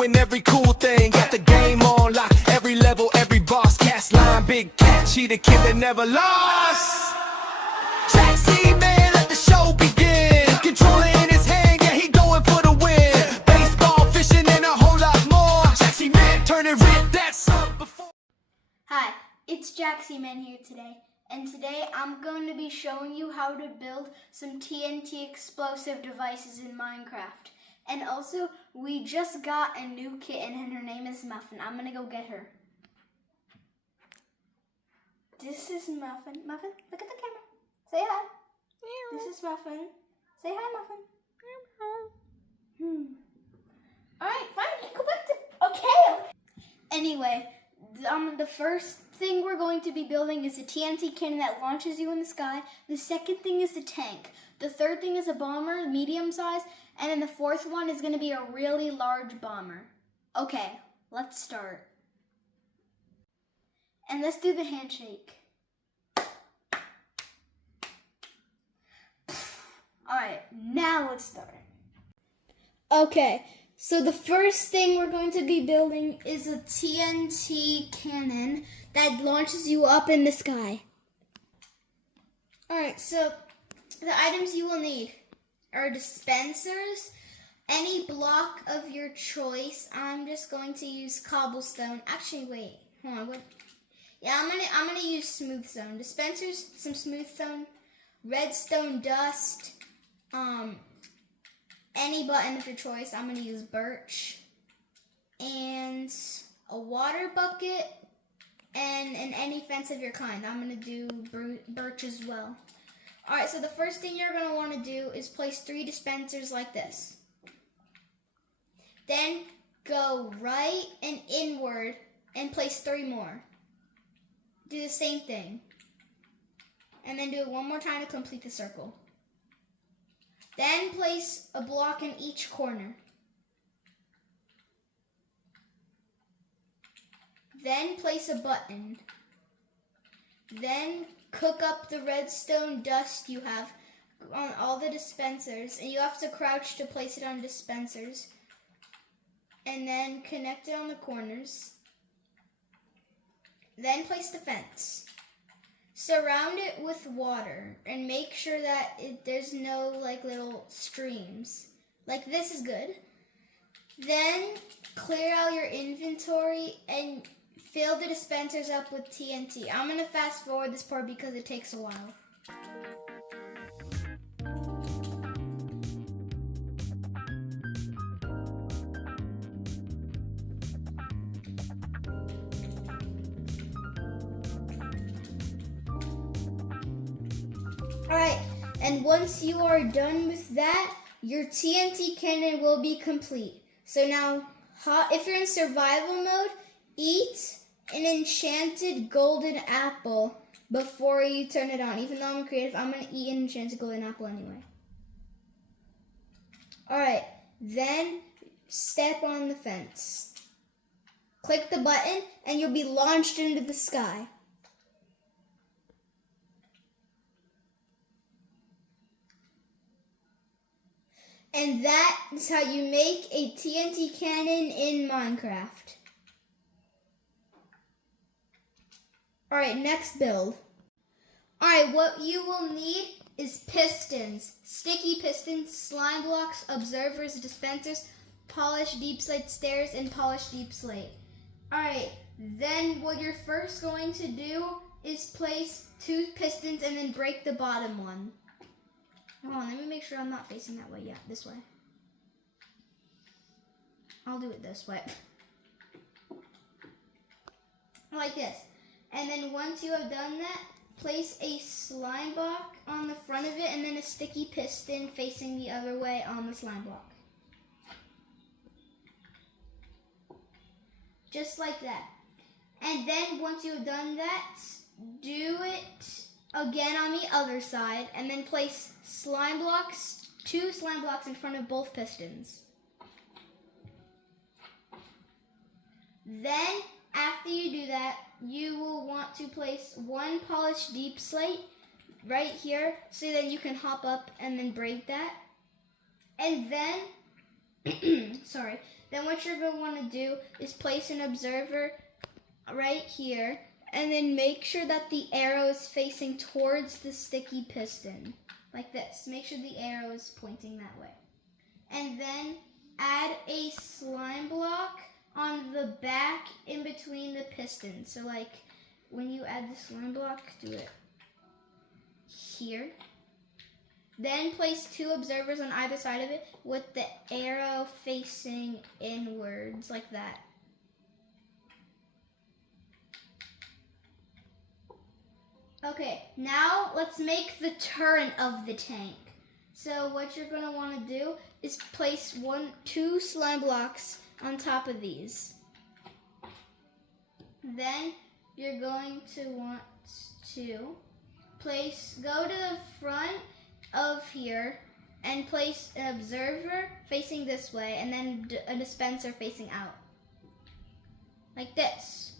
doing every cool thing. Got the game on lock, every level, every boss. Cast line, big cat, cheetah kid that never lost. Jaxie man, let the show begin. Controller in his hand, yeah, he going for the win. Baseball, fishing, and a whole lot more. Jaxie man, turning red, that's up before. Hi, it's Jaxie Man here today, and today I'm going to be showing you how to build some TNT explosive devices in Minecraft. And also, we just got a new kitten and her name is Muffin. I'm going to go get her. This is Muffin. Muffin, look at the camera. Say hi. This is Muffin. Say hi, Muffin. Alright, fine, go back to... Okay. Anyway, the first thing we're going to be building is a TNT cannon that launches you in the sky. The second thing is a tank. The third thing is a bomber, medium size. And then the fourth one is going to be a really large bomber. Okay, let's start. And let's do the handshake. Alright, now let's start. Okay, so the first thing we're going to be building is a TNT cannon that launches you up in the sky. Alright, so the items you will need are dispensers, any block of your choice. I'm just going to use cobblestone. Actually, wait, hold on. What? Yeah, I'm gonna use smooth stone. Dispensers, some smooth stone, redstone dust, any button of your choice. I'm gonna use birch, and a water bucket, and any fence of your kind. I'm gonna do birch as well. Alright, so the first thing you're going to want to do is place 3 dispensers like this. Then go right and inward and place 3 more. Do the same thing. And then do it one more time to complete the circle. Then place a block in each corner. Then place a button. Then cook up the redstone dust you have on all the dispensers, and you have to crouch to place it on dispensers, and then connect it on the corners. Then place the fence. Surround it with water and make sure that there's no like little streams. Like this is good. Then clear out your inventory and fill the dispensers up with TNT. I'm going to fast forward this part because it takes a while. Alright, and once you are done with that, your TNT cannon will be complete. So now, if you're in survival mode, eat an enchanted golden apple before you turn it on. Even though I'm creative, I'm going to eat an enchanted golden apple anyway. Alright, then step on the fence. Click the button and you'll be launched into the sky. And that is how you make a TNT cannon in Minecraft. Alright, next build. Alright, what you will need is pistons. Sticky pistons, slime blocks, observers, dispensers, polished deep slate stairs, and polished deep slate. Alright, then what you're first going to do is place 2 pistons and then break the bottom one. Hold on, let me make sure I'm not facing that way. Yeah, this way. I'll do it this way. Like this. And then once you have done that, place a slime block on the front of it and then a sticky piston facing the other way on the slime block. Just like that. And then once you have done that, do it again on the other side and then place slime blocks, 2 slime blocks in front of both pistons. Then after you do that, you will want to place 1 polished deep slate right here so that you can hop up and then break that. And then, Then what you're going to want to do is place an observer right here, and then make sure that the arrow is facing towards the sticky piston, like this. Make sure the arrow is pointing that way. And then add a slime block on the back in between the pistons. So like when you add the slime block, do it here. Then place 2 observers on either side of it with the arrow facing inwards, like that. Okay, now let's make the turret of the tank. So what you're going to want to do is place 2 slime blocks on top of these. Then you're going to want to go to the front of here and place an observer facing this way and then a dispenser facing out. Like this.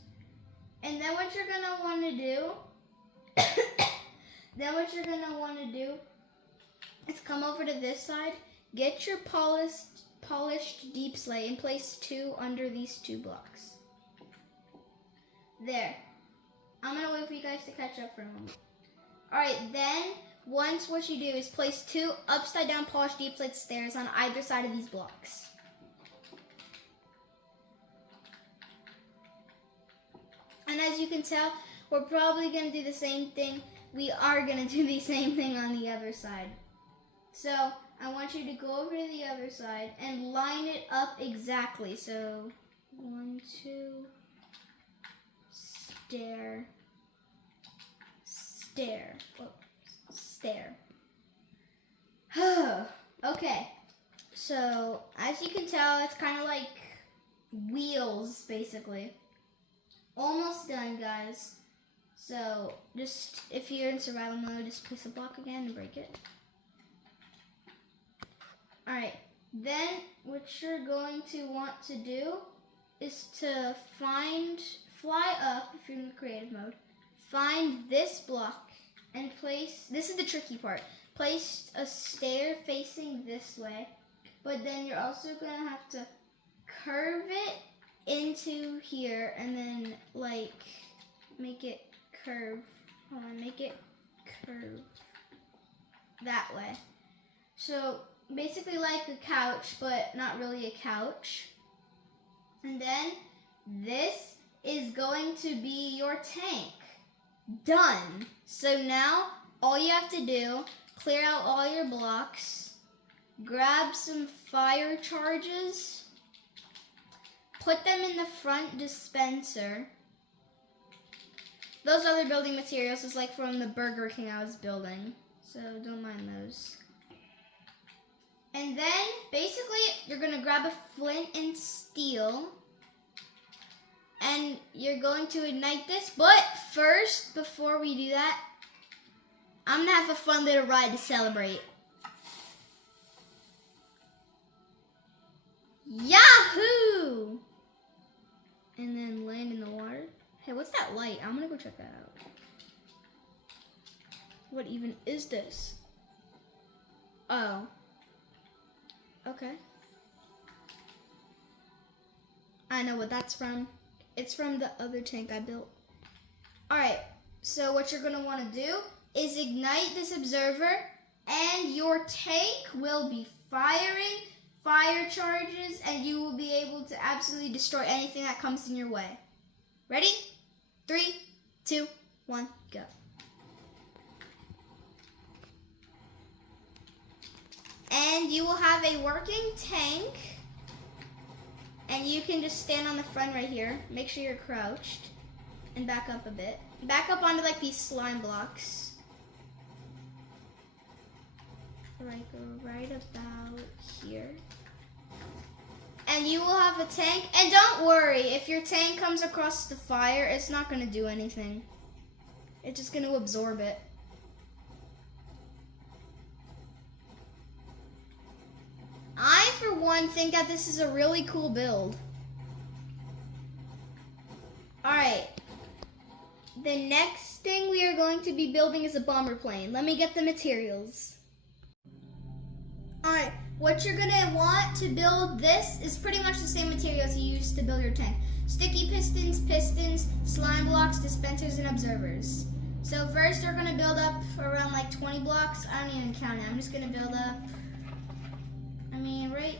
And then what you're going to want to do is come over to this side, get your polished deep slate and place 2 under these 2 blocks. There. I'm going to wait for you guys to catch up for a moment. Alright, then once what you do is place 2 upside down polished deep slate stairs on either side of these blocks. And as you can tell, we're probably going to do the same thing. We are going to do the same thing on the other side. So I want you to go over to the other side and line it up exactly. So 1, 2, stair, stair, stair. Okay, so as you can tell, it's kind of like wheels, basically. Almost done, guys. So just, if you're in survival mode, just place a block again and break it. Alright, then what you're going to want to do is to fly up, if you're in the creative mode, find this block and place, this is the tricky part, place a stair facing this way, but then you're also going to have to curve it into here and then like make it curve. Hold on, make it curve that way. So basically like a couch, but not really a couch. And then this is going to be your tank. Done. So now all you have to do, clear out all your blocks, grab some fire charges, put them in the front dispenser. Those other building materials is like from the Burger King I was building, so don't mind those. And then basically you're gonna grab a flint and steel and you're going to ignite this, but first, before we do that, I'm gonna have a fun little ride to celebrate. Yahoo! And then land in the water. Hey, what's that light? I'm gonna go check that out. What even is this? Oh. Okay. I know what that's from. It's from the other tank I built. Alright, so what you're gonna wanna do is ignite this observer and your tank will be firing fire charges and you will be able to absolutely destroy anything that comes in your way. Ready? 3, 2, 1, go. And you will have a working tank and you can just stand on the front right here. Make sure you're crouched and back up a bit. Back up onto like these slime blocks. Right about here. And you will have a tank. And don't worry, if your tank comes across the fire, it's not going to do anything. It's just going to absorb it. I, for one, think that this is a really cool build. Alright. The next thing we are going to be building is a bomber plane. Let me get the materials. Alright, what you're going to want to build this is pretty much the same to build your tank. Sticky pistons, slime blocks, dispensers, and observers. So first we're gonna build up around like 20 blocks. I don't even count it. I'm just gonna build up, I mean, right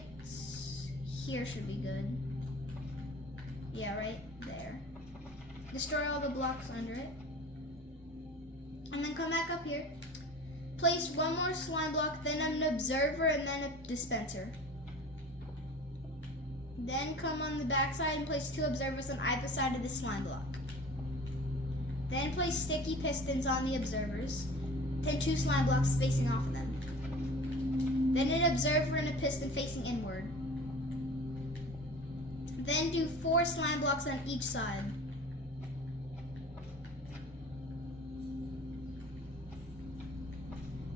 here should be good. Yeah, right there. Destroy all the blocks under it. And then come back up here. Place one more slime block, then an observer, and then a dispenser. Then come on the back side and place 2 observers on either side of the slime block. Then place sticky pistons on the observers. Then 2 slime blocks facing off of them. Then an observer and a piston facing inward. Then do 4 slime blocks on each side.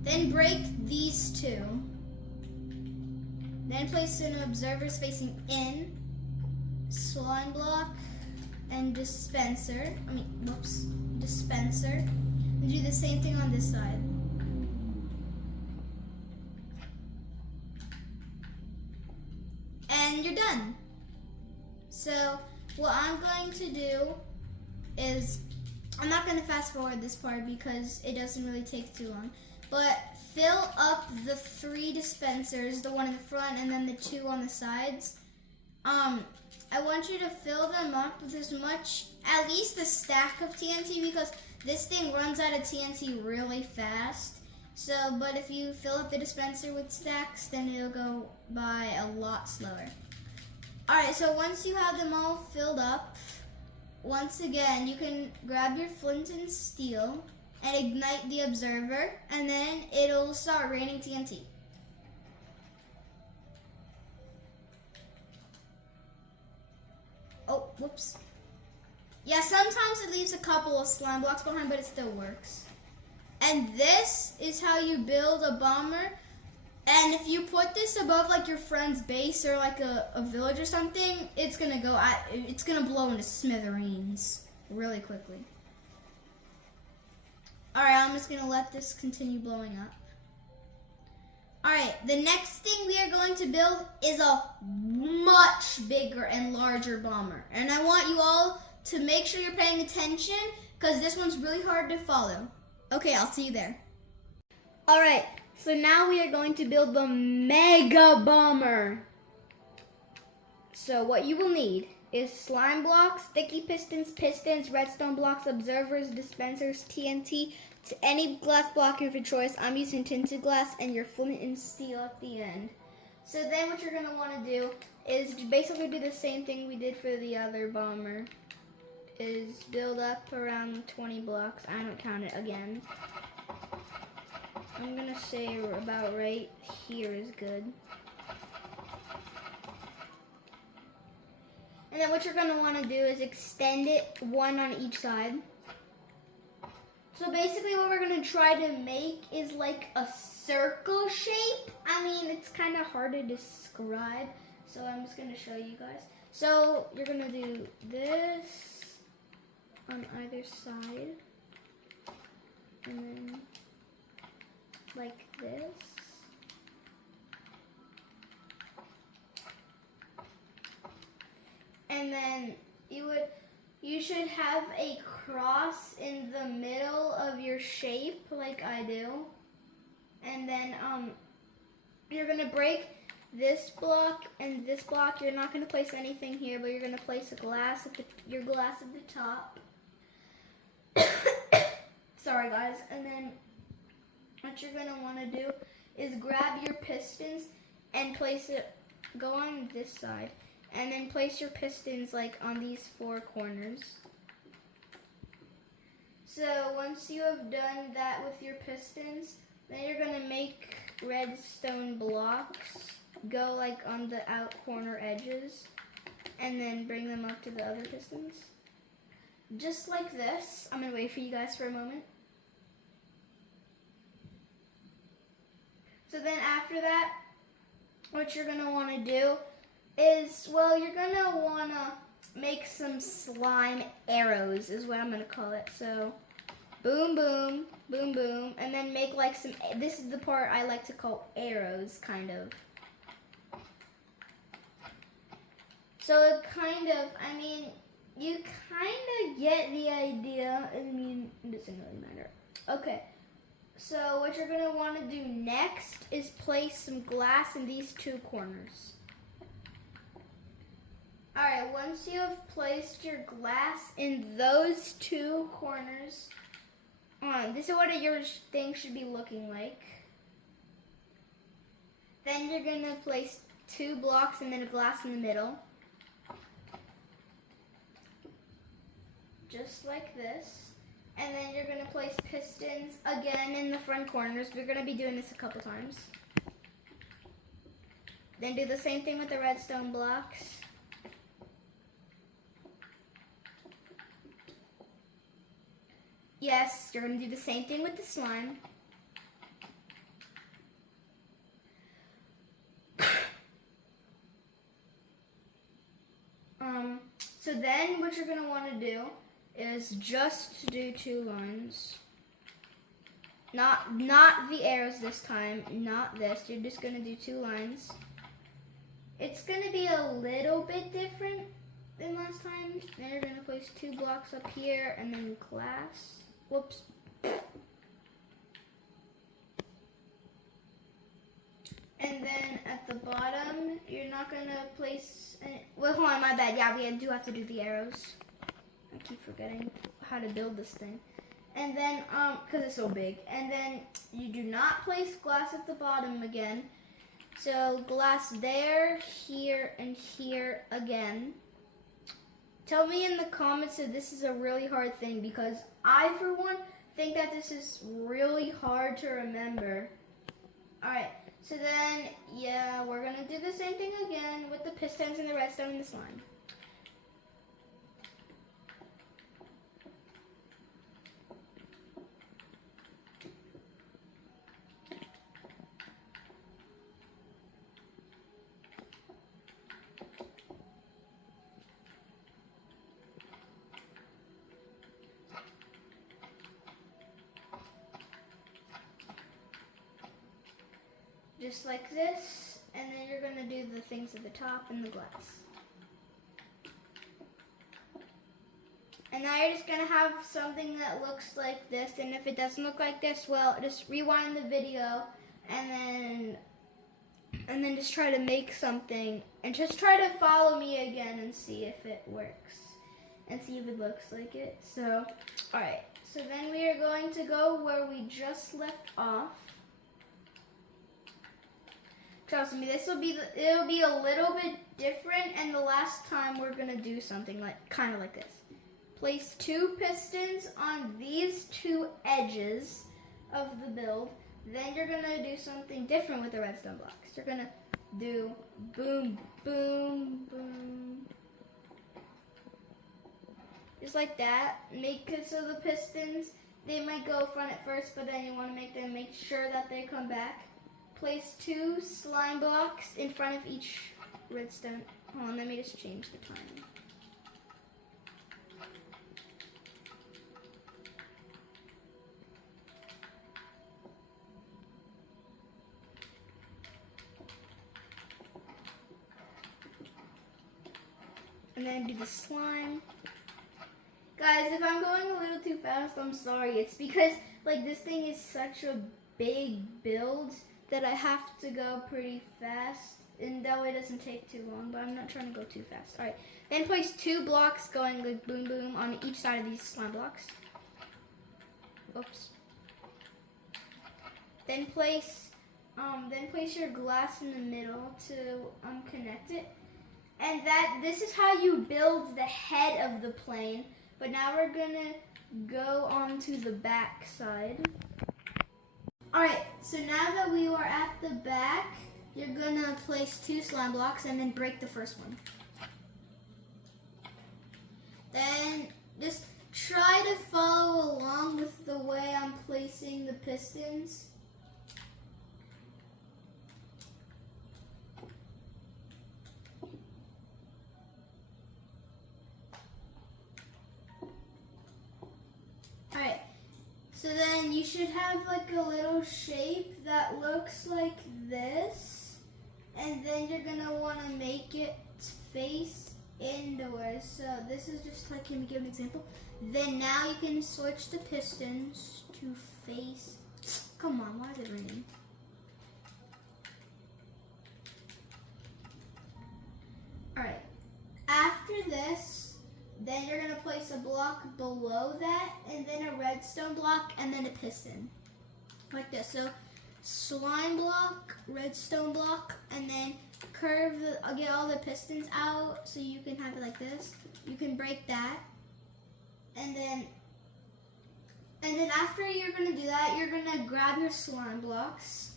Then break these 2. Then place an observers facing in, slime block, and dispenser. Dispenser. And do the same thing on this side. And you're done. So what I'm going to do is, I'm not going to fast forward this part because it doesn't really take too long. But fill up the 3 dispensers, the one in the front and then the 2 on the sides. I want you to fill them up with as much, at least a stack of TNT, because this thing runs out of TNT really fast. So, but if you fill up the dispenser with stacks, then it'll go by a lot slower. Alright, so once you have them all filled up, once again, you can grab your flint and steel and ignite the observer, and then it'll start raining TNT. Oh, whoops. Yeah, sometimes it leaves a couple of slime blocks behind, but it still works. And this is how you build a bomber. And if you put this above like your friend's base or like a village or something, it's gonna blow into smithereens really quickly. Alright, I'm just gonna let this continue blowing up. Alright, the next thing we are going to build is a much bigger and larger bomber. And I want you all to make sure you're paying attention because this one's really hard to follow. Okay, I'll see you there. Alright, so now we are going to build the Mega Bomber. So what you will need is slime blocks, sticky pistons, redstone blocks, observers, dispensers, TNT, to any glass block of your choice. I'm using tinted glass, and your flint and steel at the end. So then what you're going to want to do is basically do the same thing we did for the other bomber. Is build up around 20 blocks. I don't count it again. I'm going to say about right here is good. And then what you're going to want to do is extend it 1 on each side. So basically what we're going to try to make is like a circle shape. I mean, it's kind of hard to describe, so I'm just going to show you guys. So you're going to do this on either side, and then like this. And then you should have a cross in the middle of your shape like I do. And then you're gonna break this block and this block. You're not gonna place anything here, but you're gonna place a glass at your glass at the top. Sorry guys. And then what you're gonna wanna do is grab your pistons and place it, go on this side. And then place your pistons like on these 4 corners. So once you have done that with your pistons, then you're gonna make redstone blocks go like on the out corner edges and then bring them up to the other pistons. Just like this. I'm gonna wait for you guys for a moment. So then after that, what you're gonna wanna do is, well, you're gonna wanna make some slime arrows is what I'm gonna call it. So boom, boom, boom, boom, and then make like some, this is the part I like to call arrows, kind of. So it kind of, I mean, you kind of get the idea. I mean, it doesn't really matter. Okay, so what you're gonna want to do next is place some glass in these two corners. Alright, once you have placed your glass in those two corners, this is what your thing should be looking like. Then you're gonna place 2 blocks and then a glass in the middle. Just like this. And then you're gonna place pistons again in the front corners. We're gonna be doing this a couple times. Then do the same thing with the redstone blocks. Yes, you're gonna do the same thing with the slime. So then what you're gonna wanna do is just do 2 lines. Not the arrows this time, not this. You're just gonna do 2 lines. It's gonna be a little bit different than last time. Then you're gonna place 2 blocks up here and then glass. Whoops. And then at the bottom, you're not gonna place any, well, hold on, my bad. Yeah, we do have to do the arrows. I keep forgetting how to build this thing. And then, because it's so big. And then you do not place glass at the bottom again. So glass there, here, and here again. Tell me in the comments if this is a really hard thing, because I, for one, think that this is really hard to remember. Alright, so then, yeah, we're going to do the same thing again with the pistons and the redstone and the slime. Just like this, and then you're going to do the things at the top and the glass. And now you're just going to have something that looks like this, and if it doesn't look like this, well, just rewind the video, and then just try to make something, and just try to follow me again and see if it works, and see if it looks like it. So, alright, so then we are going to go where we just left off. Trust me, it'll be a little bit different, and the last time we're gonna do something like kind of like this. Place 2 pistons on these 2 edges of the build. Then you're gonna do something different with the redstone blocks. You're gonna do boom, boom, boom, just like that. Make it so the pistons, they might go front at first, but then you want to make sure that they come back. Place 2 slime blocks in front of each redstone. Hold on, let me just change the timing. And then do the slime. Guys, if I'm going a little too fast, I'm sorry. It's because like this thing is such a big build that I have to go pretty fast, and that way it doesn't take too long, but I'm not trying to go too fast. Alright, then place 2 blocks going like boom boom on each side of these slime blocks. Oops. Then place your glass in the middle to connect it. And this is how you build the head of the plane, but now we're gonna go on to the back side. Alright, so now that we are at the back, you're gonna place 2 slime blocks and then break the first one. Then just try to follow along with the way I'm placing the pistons. Alright. So then you should have like a little shape that looks like this, and then you're gonna want to make it face indoors. So this is just like, can we give an example? Then now you can switch the pistons to face. Come on, why is it raining? Alright, after this, then you're gonna place a block below that, and then a redstone block, and then a piston. Like this. So slime block, redstone block, and then curve get all the pistons out so you can have it like this. You can break that. And then after you're gonna do that, you're gonna grab your slime blocks.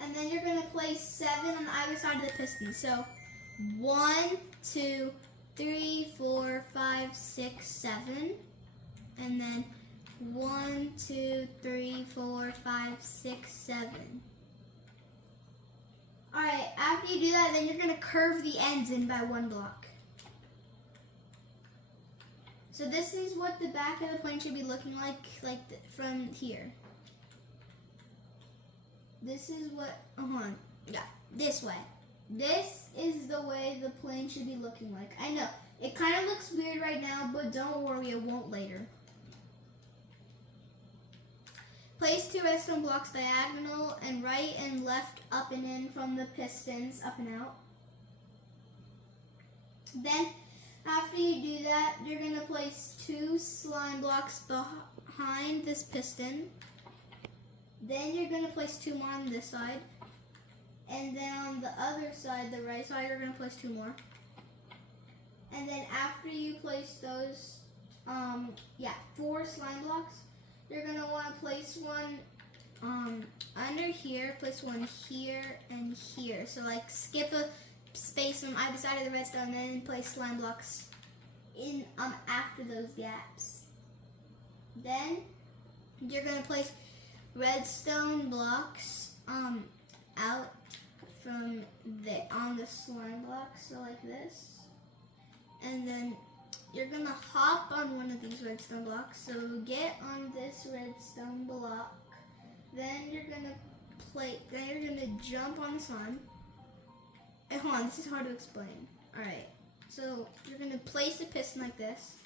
And then you're gonna place 7 on either side of the piston. So 1, 2, 3, 4, 5, 6, 7. And then 1, 2, 3, 4, 5, 6, 7. Alright, after you do that, then you're going to curve the ends in by 1 block. So this is what the back of the plane should be looking like from here. This is what, yeah, this way. This is the way the plane should be looking like. I know, it kind of looks weird right now, but don't worry, it won't later. Place 2 redstone blocks diagonal and right and left up and in from the pistons, up and out. Then, after you do that, you're going to place 2 slime blocks behind this piston. Then you're going to place 2 more on this side. And then on the other side, the right side, you're going to place 2 more. And then after you place those, 4 slime blocks, you're going to want to place one under here, place one here and here. So like skip a space on either side of the redstone and then place slime blocks in after those gaps. Then you're going to place redstone blocks out from on the slime blocks, so like this. And then you're gonna hop on one of these redstone blocks. So get on this redstone block. Then you're gonna jump on the slime. Hey, hold on, this is hard to explain. Alright, so you're gonna place a piston like this.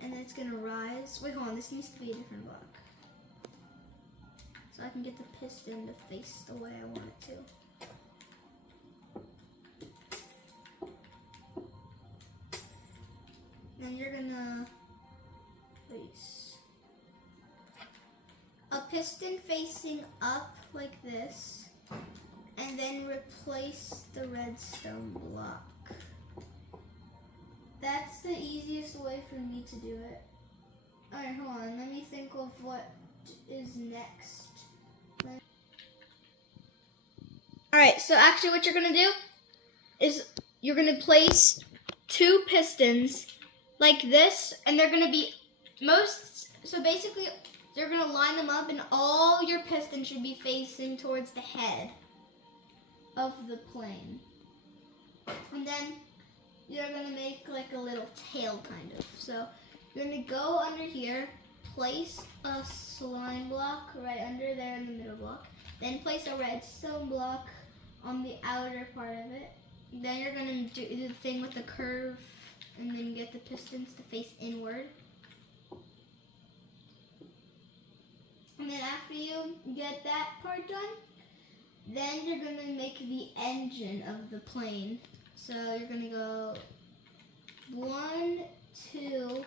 And then it's gonna rise. Wait, hold on, this needs to be a different block. So I can get the piston to face the way I want it to. Then you're gonna place a piston facing up like this, and then replace the redstone block. That's the easiest way for me to do it. Alright, hold on, let me think of what is next. Alright, so actually what you're gonna do is you're gonna place 2 pistons like this, and they're going to be so basically you're going to line them up and all your pistons should be facing towards the head of the plane. And then you're going to make like a little tail kind of. So you're going to go under here, place a slime block right under there in the middle block, then place a redstone block on the outer part of it. Then you're going to do the thing with the curve and then get the pistons to face inward. And then after you get that part done, then you're going to make the engine of the plane. So you're going to go 1, 2,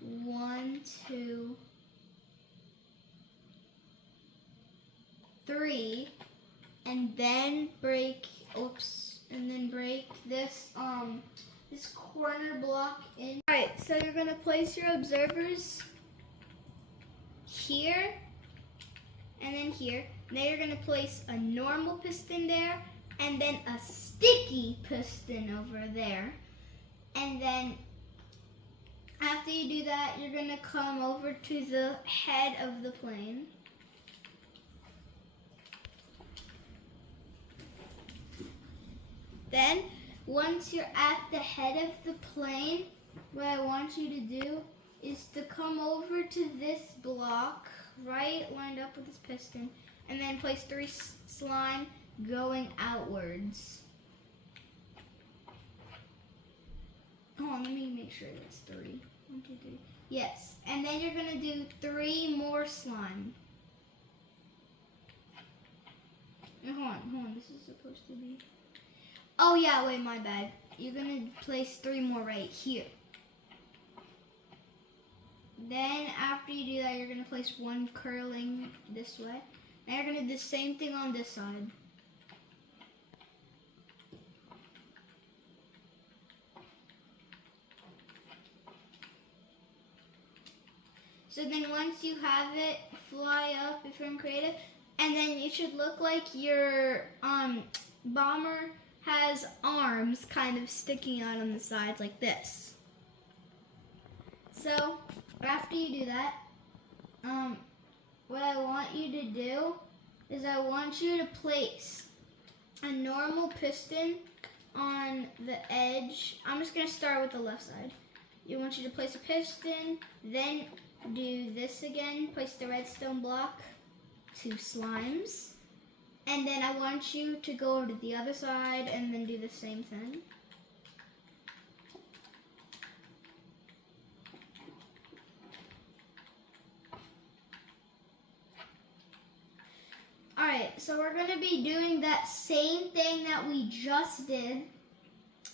1, 2, 3, and then break, and then break this this corner block in. Alright, so you're going to place your observers here and then here. Now you're going to place a normal piston there and then a sticky piston over there. And then after you do that, you're going to come over to the head of the plane. Then once you're at the head of the plane, what I want you to do is to come over to this block, right, lined up with this piston, and then place 3 slime going outwards. make sure that's 3. 1, 2, 3. Yes, and then you're gonna do 3 more slime. Hold on, this is supposed to be... Oh yeah, wait, my bad. You're gonna place 3 more right here. Then after you do that, you're gonna place 1 curling this way. And you're gonna do the same thing on this side. So then once you have it, fly up if you're in creative, and then it should look like your bomber has arms kind of sticking out on the sides like this. So after you do that, what I want you to do is I want you to place a normal piston on the edge. I'm just gonna start with the left side. You want you to place a piston, then do this again, place the redstone block, 2 slimes, and then I want you to go over to the other side and then do the same thing. Alright, so we're going to be doing that same thing that we just did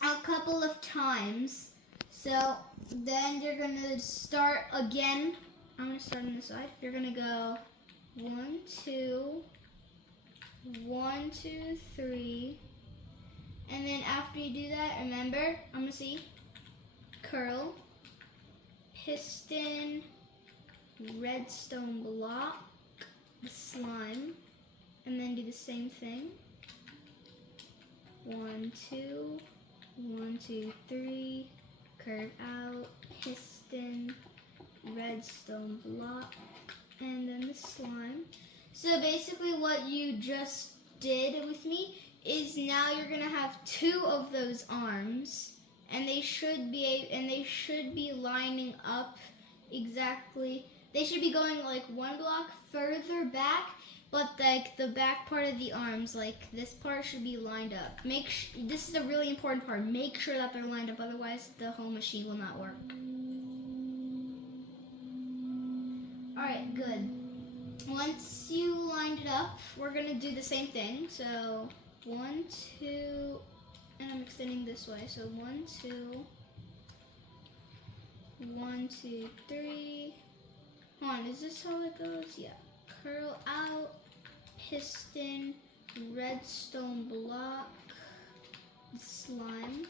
a couple of times. So then you're going to start again. I'm going to start on this side. You're going to go 1, 2, 1, 2, 3. And then after you do that, remember, I'm going to see curl, piston, redstone block, slime, and then do the same thing. 1, 2, 1, 2, 3, curve out, piston, redstone block, and then the slime. So basically what you just did with me is now you're gonna have 2 of those arms, and they should be lining up exactly. They should be going like 1 block further back, but like the back part of the arms, like this part, should be lined up. This is a really important part. Make sure that they're lined up, otherwise the whole machine will not work. Alright, good. Once you lined it up, we're gonna do the same thing. So 1, 2, and I'm extending this way. So 1, 2, 1, 2, 3. Hold on, is this how it goes? Yeah. Curl out, piston, redstone block, slime,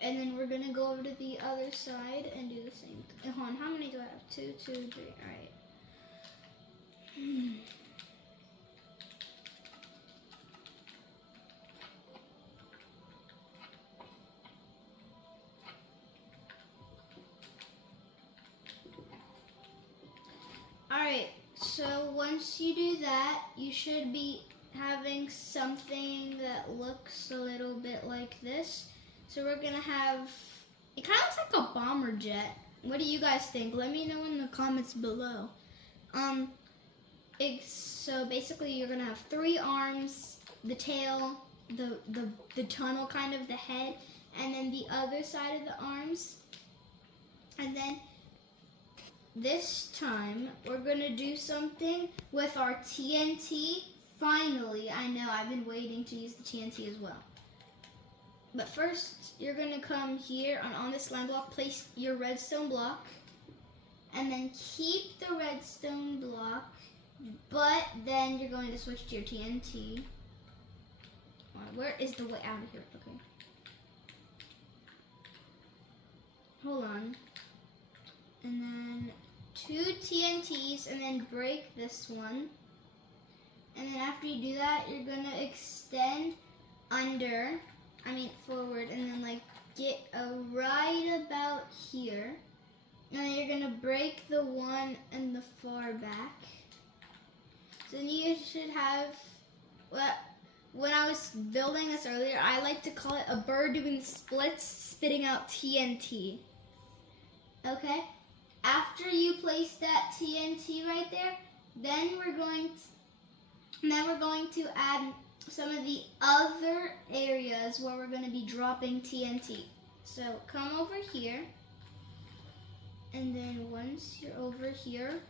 and then we're gonna go over to the other side and do the same thing. Hold on, how many do I have? 2, 2, 3. All right. Alright, so once you do that, you should be having something that looks a little bit like this. So we're gonna have, it kind of looks like a bomber jet. What do you guys think? Let me know in the comments below. So basically you're gonna have 3 arms, the tail, the tunnel, kind of the head, and then the other side of the arms. And then this time we're gonna do something with our TNT. Finally, I know I've been waiting to use the TNT as well. But first, you're gonna come here on this slime block, place your redstone block, and then keep the redstone block, but then you're going to switch to your TNT. Where is the way out of here? Okay. Hold on. And then 2 TNTs, and then break this one. And then after you do that, you're gonna extend forward, and then like get right about here. And then you're gonna break the one in the far back. So then you should have, when I was building this earlier, I like to call it a bird doing splits, spitting out TNT. Okay? After you place that TNT right there, then we're going to add some of the other areas where we're going to be dropping TNT. So come over here, And then once you're over here,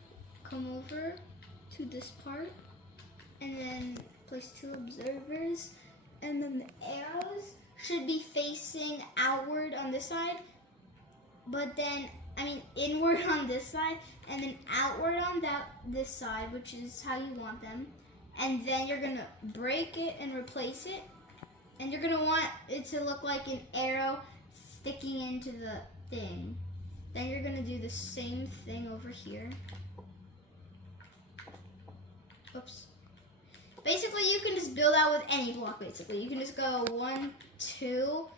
come over to this part and then place 2 observers, and then the arrows should be facing outward on this side, but then inward on this side, and then outward on this side, which is how you want them. And then you're gonna break it and replace it, and you're gonna want it to look like an arrow sticking into the thing. Then you're gonna do the same thing over here. Oops. Basically, you can just build out with any block, basically. You can just go 1, 2,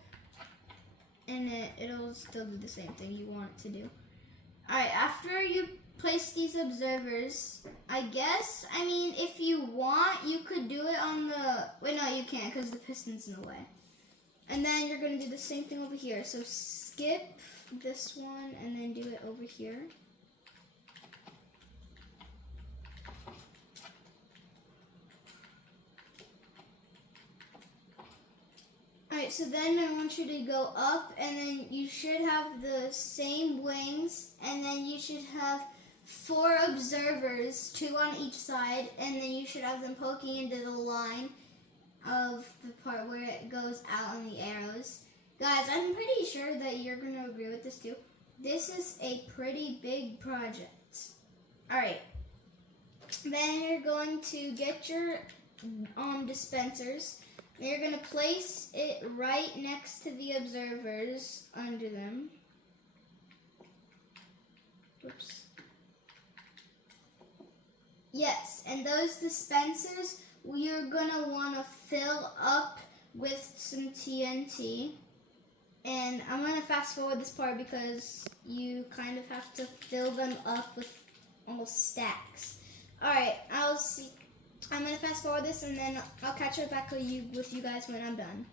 and it'll still do the same thing you want it to do. Alright, after you place these observers, if you want, you could do it on the... Wait, no, you can't, because the piston's in the way. And then you're going to do the same thing over here. So skip this one, and then do it over here. Alright, so then I want you to go up, and then you should have the same wings, and then you should have 4 observers, 2 on each side, and then you should have them poking into the line of the part where it goes out on the arrows. Guys, I'm pretty sure that you're going to agree with this too. This is a pretty big project. Alright, then you're going to get your dispensers. You're going to place it right next to the observers under them. Oops. Yes, and those dispensers you're going to want to fill up with some TNT. And I'm going to fast forward this part because you kind of have to fill them up with almost stacks. Alright, I'm going to fast forward this, and then I'll catch up back with you guys when I'm done.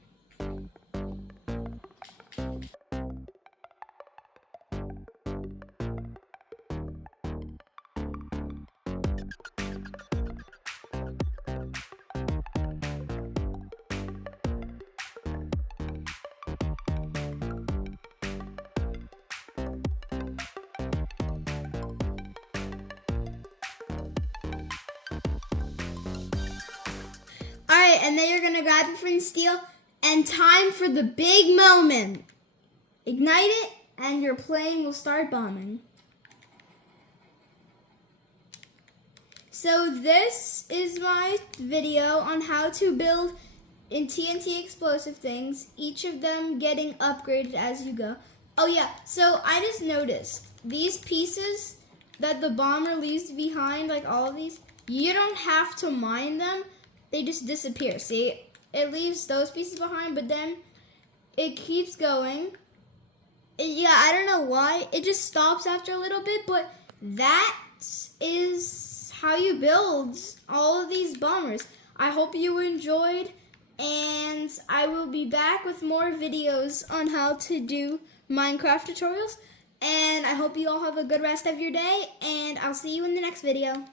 Alright, and then you're going to grab your friend steel, and time for the big moment. Ignite it, and your plane will start bombing. So this is my video on how to build in TNT explosive things, each of them getting upgraded as you go. Oh yeah, so I just noticed these pieces that the bomber leaves behind, like all of these, you don't have to mine them. They just disappear. See, it leaves those pieces behind, but then it keeps going. Yeah, I don't know why. It just stops after a little bit, but that is how you build all of these bombers. I hope you enjoyed, and I will be back with more videos on how to do Minecraft tutorials. And I hope you all have a good rest of your day, and I'll see you in the next video.